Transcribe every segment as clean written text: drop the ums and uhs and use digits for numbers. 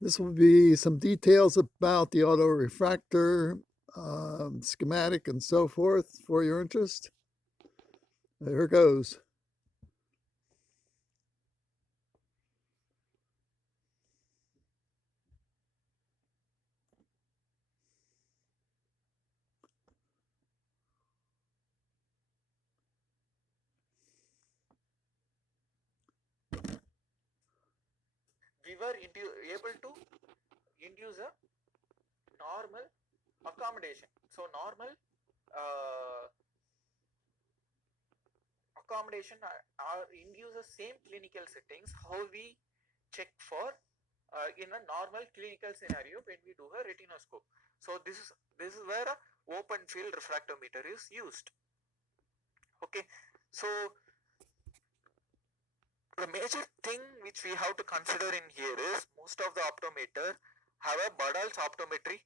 This will be some details about the autorefractor, schematic, and so forth for your interest. Here goes. We were able to induce a normal accommodation. So normal uh, accommodation are induce the same clinical settings how we check for in a normal clinical scenario when we do a retinoscope. So this is where a open field refractometer is used. Okay, so the major thing which we have to consider in here is most of the optometer have a Badal's optometry,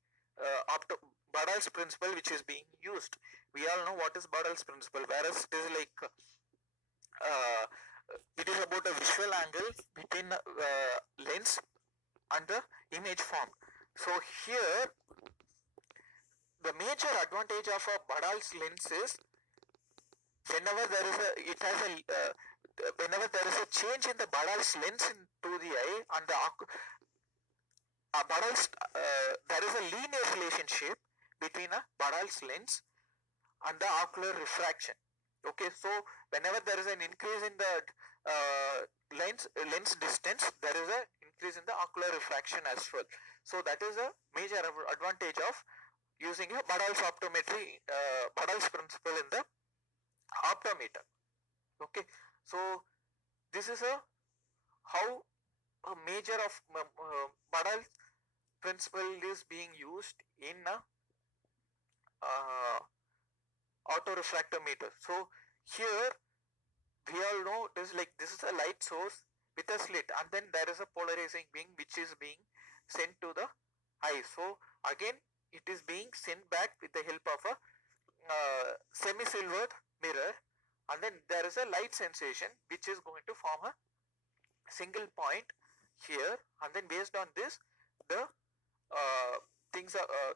Badal's principle which is being used. We all know what is Badal's principle, whereas it is like uh, it is about a visual angle between lens and the image form. So here the major advantage of a Badal's lens is whenever there is a it has a whenever there is a change in the Badal's lens into the eye and the Badal's there is a linear relationship between a Badal's lens and the ocular refraction. Okay, so whenever there is an increase in the lens distance, there is an increase in the ocular refraction as well. So that is a major advantage of using a Badal's optometry, Badal's principle in the optometer. Okay, so this is a how a major of Badal's principle is being used in a uh, autorefractometer. So here we all know this like this is a light source with a slit and then there is a polarizing beam which is being sent to the eye. So again it is being sent back with the help of a semi-silvered mirror and then there is a light sensation which is going to form a single point here and then based on this the uh,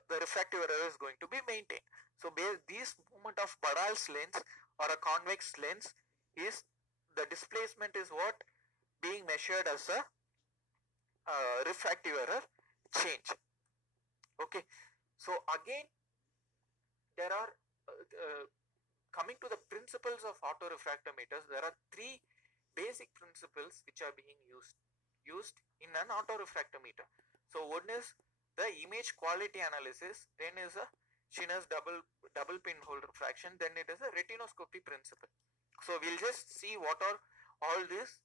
the refractive error is going to be maintained. So this movement of Badal's lens or a convex lens is the displacement is what being measured as a refractive error change. Okay, so again there are coming to the principles of autorefractometers. There are three basic principles which are being used in an autorefractometer. So one is the image quality analysis, then is a Shinner's double pinhole refraction, then it is a retinoscopy principle. So we'll just see what are all this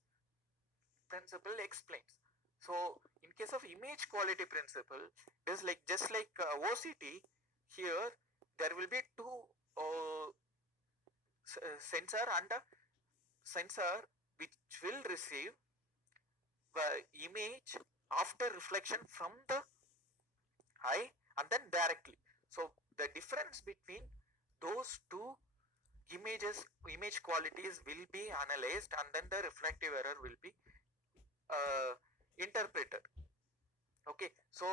principle explains. So in case of image quality principle, it is like just like OCT. Here there will be two sensor and a sensor which will receive the image after reflection from the eye and then directly. So the difference between those two image qualities will be analyzed and then the refractive error will be uh, interpreted. Okay, so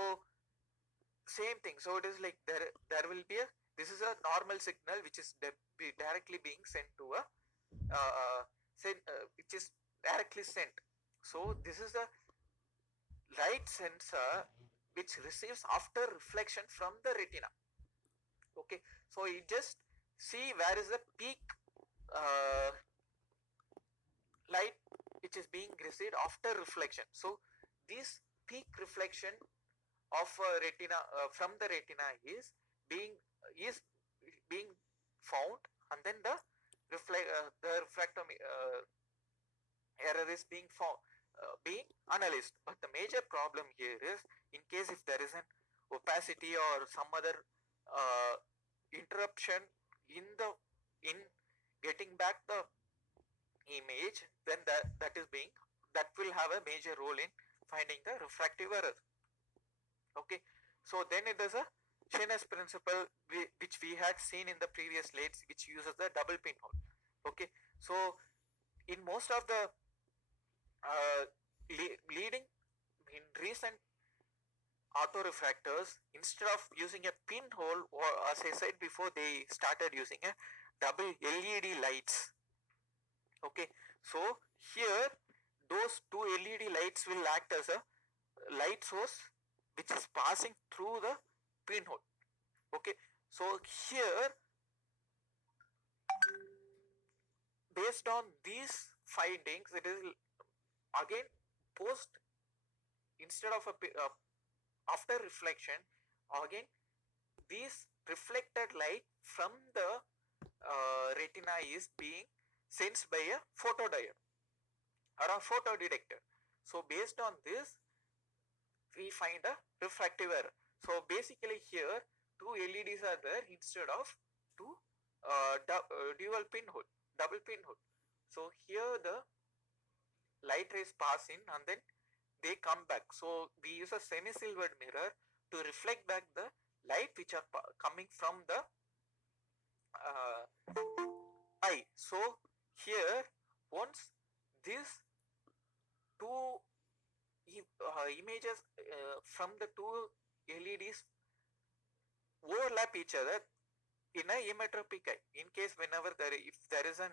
same thing. So it is like there will be a this is a normal signal which is directly being sent to a which is directly sent. So this is a light sensor which receives after reflection from the retina. Okay, so you just see where is the peak uh, light which is being received after reflection. So this peak reflection of retina from the retina is being found and then the refractomy error is being found being analyzed. But the major problem here is in case if there is an opacity or some other uh, interruption in the in getting back the image, then that will have a major role in finding the refractive error. Okay, so then it is a Shinner's principle which we had seen in the previous slides, which uses the double pinhole. Okay, so in most of the uh, leading in recent autorefractors, instead of using a pinhole, or as I said before, they started using a double LED lights. Okay, so here those two LED lights will act as a light source which is passing through the pinhole. Okay, so here, based on these findings, it is again post, instead of a after reflection, again this reflected light from the retina is being sensed by a photodiode or a photodetector. So based on this, we find a refractive error. So basically here two LEDs are there instead of two dual pinhole, double pinhole. So here the light rays pass in and then they come back. So we use a semi-silvered mirror to reflect back the light which are coming from the eye. So here, once these two images from the two LEDs overlap each other in a emmetropic eye, in case whenever if there is an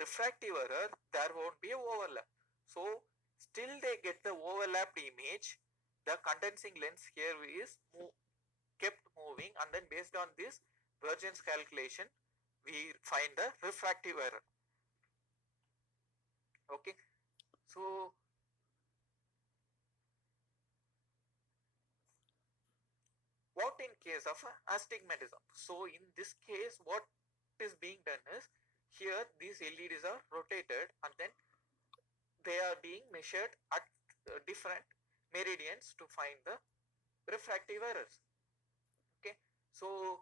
refractive error, there won't be a overlap. So still they get the overlapped image. The condensing lens here is kept moving, and then based on this Vergen's calculation, we find the refractive error. Okay, so what in case of astigmatism? So in this case, what is being done is, here these LEDs are rotated and then they are being measured at different meridians to find the refractive errors. Okay, so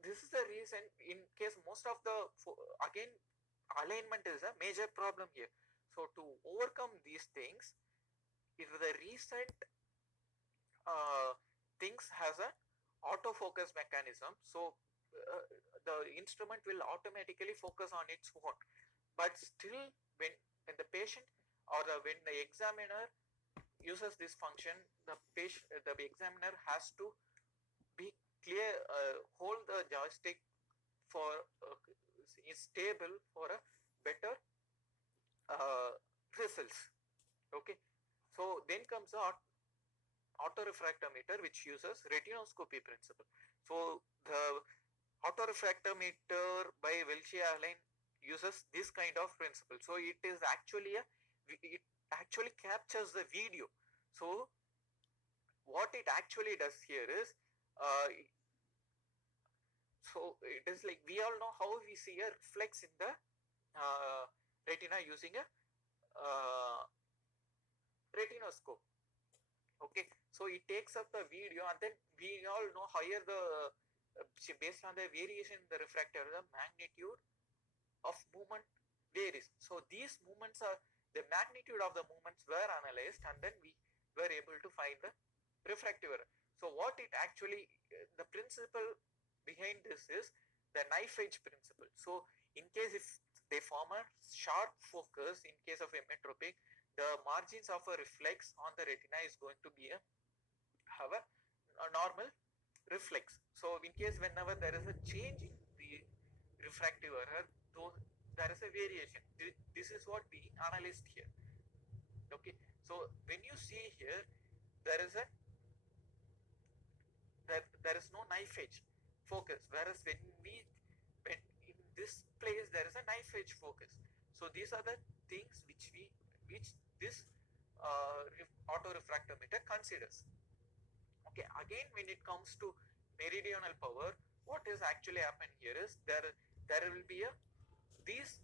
this is the reason, in case most of the, again alignment is a major problem here. So to overcome these things, if the recent things has a autofocus mechanism, so the instrument will automatically focus on its own. But still, when the patient or when the examiner uses this function, the examiner has to be clear, hold the joystick for is stable for a better results. Okay, so then comes the autorefractometer, which uses retinoscopy principle. So the autorefractometer by Welch-Allyn uses this kind of principle. So it is actually it actually captures the video. So what it actually does here is, so it is like, we all know how we see a reflex in the retina using a retinoscope. Okay, so it takes up the video, and then we all know higher the based on the variation in the refractor, the magnitude of movement varies. So these movements are, the magnitude of the movements were analyzed, and then we were able to find the refractive error. So what it actually, the principle behind this is the knife edge principle. So in case if they form a sharp focus, in case of emmetropic, the margins of a reflex on the retina is going to be have a normal reflex. So in case whenever there is a change in the refractive error, though there is a variation, this is what we analyzed here. Okay, so when you see here, there is a there is no knife edge focus, whereas when in this place there is a knife edge focus. So these are the things which this autorefractometer considers. Okay, again when it comes to meridional power, what is actually happened here is, there will be a, these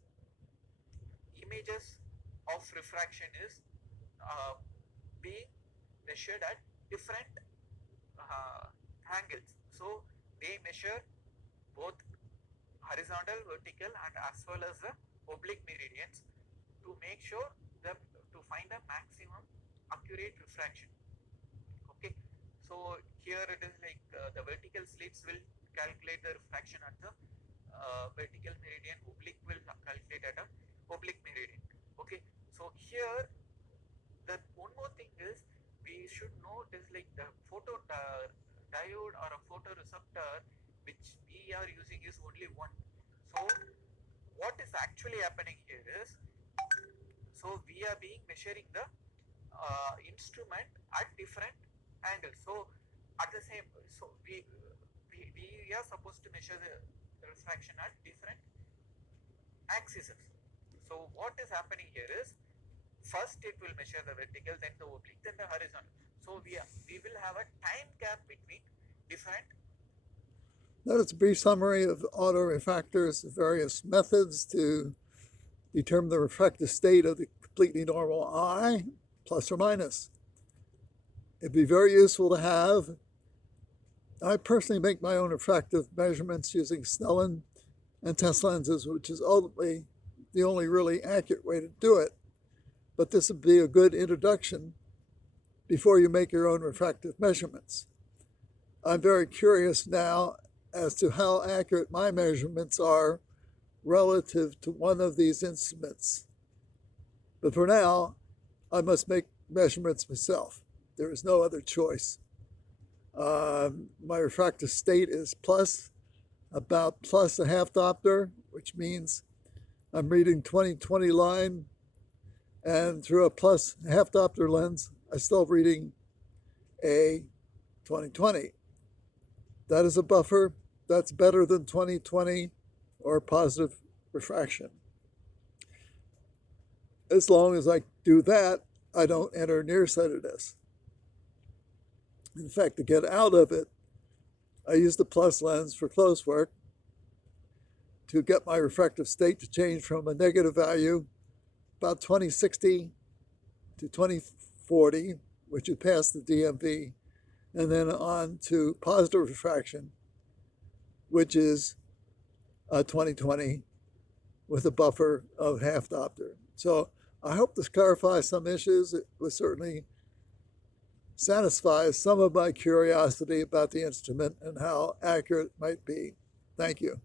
images of refraction is being measured at different angles. So they measure both horizontal, vertical, and as well as the oblique meridians to make sure that, to find a maximum accurate refraction. Okay, so here it is like the vertical slits will calculate the refraction at the vertical meridian, oblique will calculate at a oblique meridian. Okay, so here thing is we should know it is like the diode or a photoreceptor which we are using is only one. So what is actually happening here is, so we are being measuring the instrument at different angles. So at the same, so we are supposed to measure the refraction at different axes. So what is happening here is, first it will measure the vertical, then the oblique, then the horizontal. So we will have a time gap between different. That is a brief summary of autorefractors, various methods to determine the refractive state of the completely normal eye, plus or minus. It'd be very useful to have. I personally make my own refractive measurements using Snellen and test lenses, which is ultimately the only really accurate way to do it. But this would be a good introduction before you make your own refractive measurements. I'm very curious now as to how accurate my measurements are relative to one of these instruments. But for now, I must make measurements myself. There is no other choice. My refractive state is about plus a half diopter, which means I'm reading 20/20 line, and through a plus half diopter lens, I'm still reading a 20/20. That is a buffer. That's better than 20/20 or positive refraction. As long as I do that, I don't enter nearsightedness. In fact, to get out of it, I use the plus lens for close work to get my refractive state to change from a negative value, about 20/60 to 20/40, which would pass the DMV, and then on to positive refraction, which is a 20/20 with a buffer of half diopter. So I hope this clarifies some issues. It will certainly satisfy some of my curiosity about the instrument and how accurate it might be. Thank you.